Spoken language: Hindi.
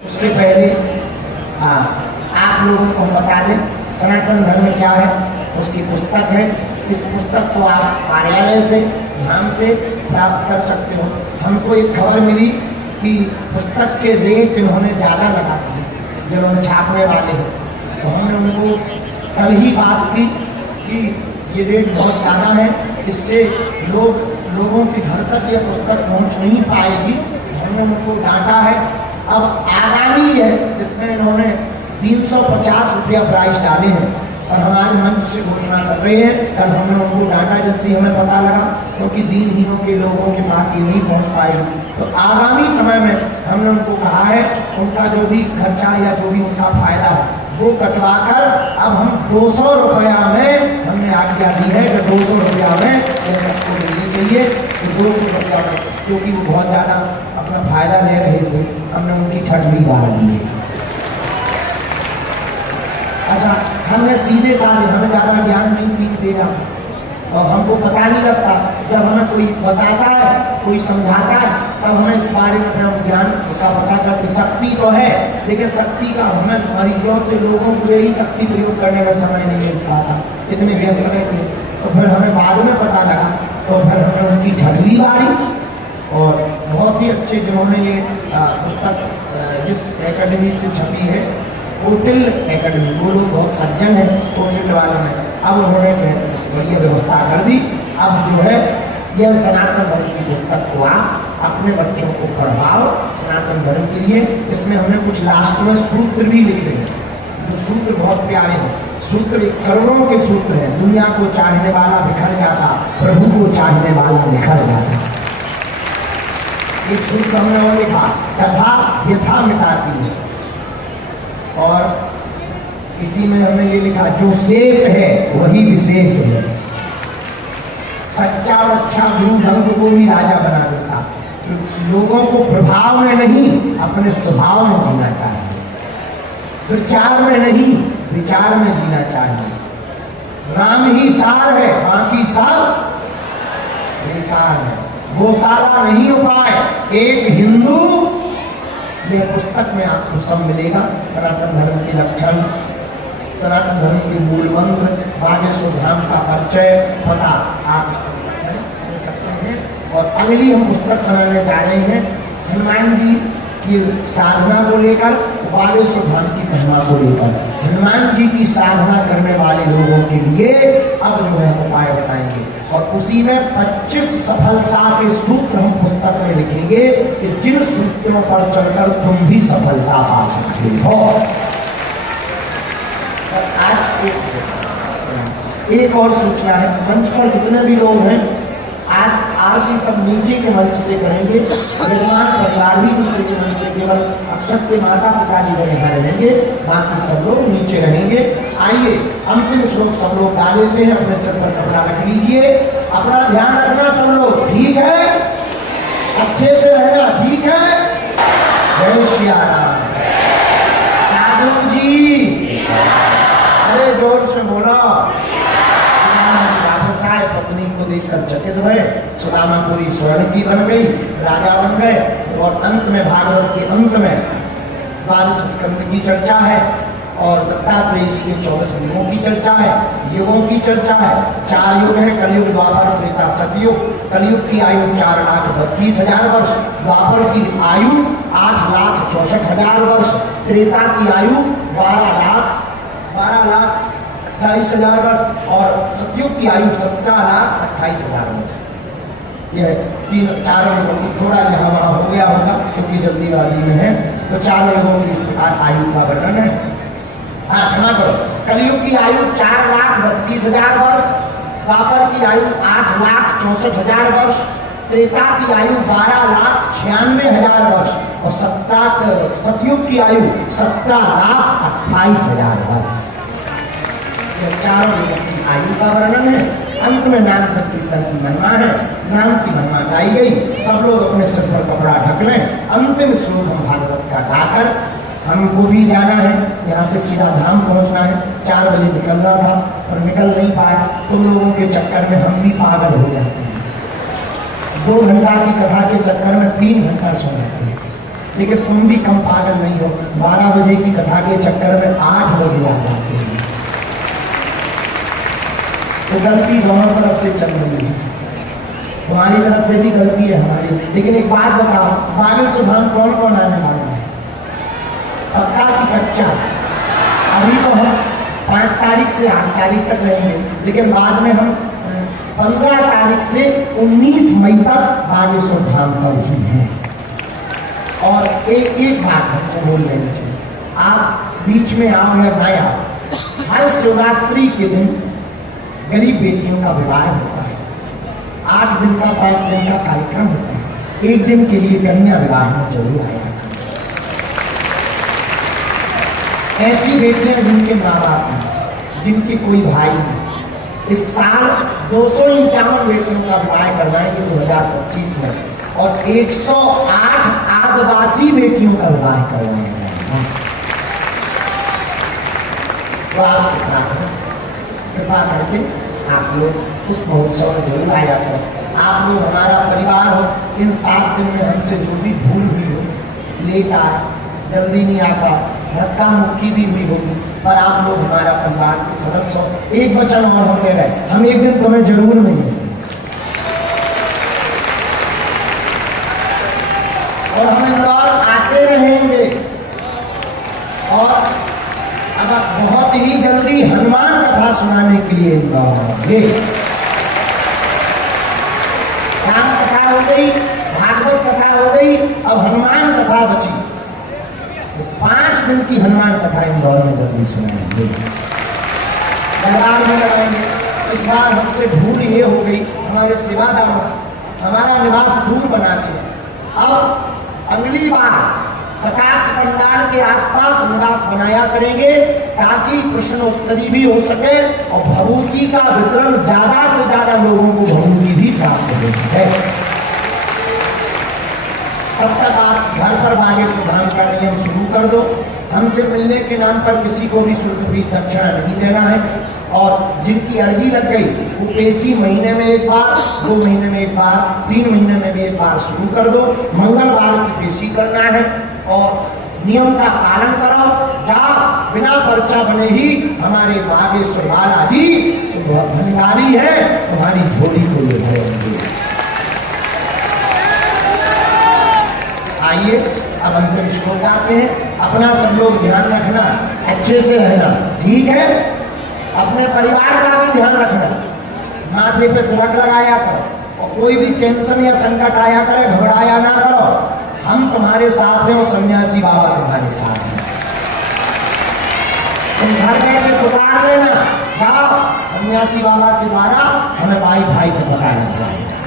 उसके पहले आप लोगों को हम बता दें सनातन धर्म क्या है। उसकी पुस्तक है। इस पुस्तक को आप कार्यालय से धाम से प्राप्त कर सकते हो। हमको एक खबर मिली कि पुस्तक के रेट इन्होंने ज़्यादा लगा दिए जिन्होंने छापने वाले हैं, तो हमने उनको कल ही बात की कि ये रेट बहुत ज़्यादा है, इससे लोगों के घर तक ये पुस्तक पहुंच नहीं पाएगी। हमने उनको डांटा है। अब आगामी है इसमें इन्होंने 350 रुपया प्राइस डाले हैं और हमारे मंच से घोषणा कर रहे हैं। कल हमने उनको डांटा जैसे हमें पता लगा, क्योंकि दीनहीनों के लोगों के पास ये नहीं पहुंच पाएगी। तो आगामी समय में हमने उनको कहा है उनका जो भी खर्चा या जो भी उनका फायदा है वो कटवा कर अब हम 200 रुपया में हमने आज्ञा दी है कि 200 रुपया में सबको देनी चाहिए। तो 200 रुपया में, क्योंकि वो बहुत ज़्यादा अपना फायदा ले रहे थे, हमने उनकी छठ भी बाहर ली है। अच्छा, हमने सीधे साधे, हमें ज़्यादा ज्ञान नहीं देना और हमको पता नहीं लगता। जब हमें कोई बताता है, कोई समझाता है, तब हमें इस बारे में अपना ज्ञान का पता करते। शक्ति तो है, लेकिन शक्ति का हमें मरीजों से लोगों को यही शक्ति प्रयोग करने का समय नहीं मिल पाता, इतने व्यस्त रहते हैं। तो फिर हमें बाद में पता लगा, तो फिर हमने उनकी झगड़ी मारी और बहुत ही अच्छे जिन्होंने ये पुस्तक जिस एकेडमी से छपी है, होटल एकेडमी, वो लोग बहुत सज्जन हैं होटल वालों ने। अब उन्होंने बढ़िया व्यवस्था कर दी। अब जो है यह सनातन धर्म की पुस्तक को आप अपने बच्चों को पढ़वाओ सनातन धर्म के लिए। इसमें हमने कुछ लास्ट में सूत्र भी लिखे हैं, जो सूत्र बहुत प्यारे हैं। सूत्र करोड़ों के सूत्र हैं। दुनिया को चाहने वाला बिखर जाता, प्रभु को चाहने वाला निखर जाता। एक सूत्र हमने और लिखा, कथा व्यथा मिटाती है। और इसी में हमने ये लिखा, जो शेष है वही विशेष है। सच्चा और अच्छा गुरु रंग को भी राजा बना देता। लोगों को प्रभाव में नहीं, अपने स्वभाव में जीना चाहिए। विचार में नहीं, विचार में जीना चाहिए। राम ही सार है, बाकी सब बेकार है। वो सारा नहीं उपाय। एक हिंदू, यह पुस्तक में आपको सब मिलेगा। सनातन धर्म के लक्षण, सनातन धर्म के मूल मंत्र, बागेश्वर धाम का परिचय, पता आप ले सकते हैं। और अगली हम पुस्तक बनाने जा रहे हैं हनुमान जी की साधना को लेकर, बागेश्वर धाम की महिमा को लेकर। हनुमान जी की साधना करने वाले लोगों के लिए अब जो है उपाय बताएंगे और उसी में 25 सफलता के सूत्र हम पुस्तक में लिखेंगे कि जिन सूत्रों पर चलकर तुम भी सफलता पा सकते हो। और आज एक और सूचना है, मंच पर जितने भी लोग हैं आज आरती सब नीचे के मंच से करेंगे। विद्वान परिवार भी नीचे के मंच से, केवल अक्षत के माता पिताजी यहाँ रहेंगे, बाकी सब लोग नीचे रहेंगे। आइए अंतिम श्लोक सब लोग गा लेते हैं। अपने सर पर कपड़ा रख लीजिए, अपना ध्यान रखना सब लोग, ठीक है? अच्छे से रहना, ठीक है? जय श्री राम। साधु जी, अरे जोर से बोलो। वापस आए, पत्नी को देखकर चकित भय। सुदामा पूरी स्वर्ण की बन गई, राजा बन गए। और अंत में भागवत के अंत में 12 स्कंद की चर्चा है और दत्तात्रेय जी के 24 युगों की चर्चा है, युगों की चर्चा है। 4 युग है, कलयुग, द्वापर, त्रेता, सतयुग। कलयुग की आयु 4,32,000 वर्ष, द्वापर की आयु 8,64,000 वर्ष, त्रेता की आयु 12,28,000 वर्ष और सतयुग की आयु 17,28,000 वर्ष। यह 4 युगों की, थोड़ा यहाँ वहाँ हो गया होगा क्योंकि जल्दीबाजी में है, तो 4 युगों की इस प्रकार आयु का वर्णन है। हाँ क्षमा करो, कलयुग की आयु 4,32,000 वर्ष, द्वापर की आयु 8,64,000 वर्ष, त्रेता की आयु 12,96,000 वर्ष और सतयुग की आयु 17,28,000 वर्ष। यह 4 युगों की आयु का वर्णन है। अंत में नाम संकीर्तन की महिमा है, नाम की महिमा गाई गई। सब लोग अपने सिर पर कपड़ा ढक लें। अंतिम श्लोक हम भागवत का गाकर, हमको भी जाना है, यहाँ से सीधा धाम पहुँचना है। 4 बजे निकलना था और निकल नहीं पाए। तुम लोगों के चक्कर में हम भी पागल हो जाते हैं। 2 घंटा की कथा के चक्कर में 3 घंटा सो जाते हैं। लेकिन तुम भी कम पागल नहीं हो, 12 बजे की कथा के चक्कर में 8 बजे आ जाते हैं। तो गलती दोनों तरफ से चल रही है, तुम्हारी तरफ से भी गलती है, हमारी। लेकिन एक बात बताओ, बागेश्वर धाम कौन कौन आने वाला है? पक्का की कच्चा? अभी तो हम 5 तारीख से 8 तारीख तक रहेंगे, लेकिन बाद में हम 15 तारीख से 19 मई तक बागेश्वर धाम पर ही हैं। और एक बात हमको बोल लेनी चाहिए, आप बीच में आओ या ना आओ, हर शिवरात्रि के दिन गरीब बेटियों का विवाह होता है। 8 दिन का 5 दिन का कार्यक्रम होता है। एक दिन के लिए कन्या विवाह में जरूर आया। ऐसी बेटियां जिनके माँ बाप हैं, जिनके कोई भाई नहीं। इस साल 251 बेटियों का विवाह करवाएंगे 2025 में, और 108 आदिवासी बेटियों का विवाह करवाएंगे। तो आपसे कृपा करके आप लोग उस महोत्सव में जरूर आया करो। आप लोग हमारा परिवार हो। इन 7 दिन में हमसे जो भी भूल हुई हो, लेट आए, जल्दी नहीं आता, धक्का मुक्की भी हुई होगी, पर आप लोग हमारा परिवार के सदस्य हो। एक वचन और हम दे रहे, हम एक दिन तुम्हें जरूर मिलेंगे और हम इंदौर आते रहेंगे। और अब बहुत ही जल्दी हनुमान कथा सुनाने के लिए इंदौर ये राम कथा हो गई, भागवत कथा हो गई, अब हनुमान कथा बची। 5 दिन की हनुमान कथा इंदौर में जल्दी सुनाएंगे, दरबार में लगाएंगे। इस बार हमसे भूल ये हो गई हमारे सेवादारों से, हमारा निवास धूम बना दिया। अब अगली बार कटाक्ष पंडाल के आसपास निवास बनाया करेंगे, ताकि प्रश्नोत्तरी भी हो सके और भभूति का वितरण ज्यादा से ज्यादा लोगों को भभूति भी प्राप्त हो सके। तब तक आप घर पर बागेश्वर धाम का नियम शुरू कर दो। हमसे मिलने के नाम पर किसी को भी शुल्क फीस दक्षिणा नहीं देना है। और जिनकी अर्जी लग गई वो पेशी महीने में एक बार, 2 महीने में एक बार, 3 महीने में भी एक बार शुरू कर दो। मंगलवार की पेशी करना है और नियम का पालन करो। जाओ, बिना पर्चा बने ही हमारे बागेश्वर वाला जी भंडारी है, तुम्हारी झोली को ये भरेंगे। आइए अब अंतिम श्लोक आते हैं। अपना सब लोग ध्यान रखना, अच्छे से रहना, ठीक है? अपने परिवार का भी ध्यान रखना, माथे पे तिलक लगाया करो और कोई भी टेंशन या संकट आया करे घबराया ना करो। हम तुम्हारे साथ हैं और सन्यासी बाबा तुम्हारे साथ हैं। तुम घर बैठे पुकार लेना, जाओ, सन्यासी बाबा के द्वारा हमें भाई भाई को पता लग जाएगा।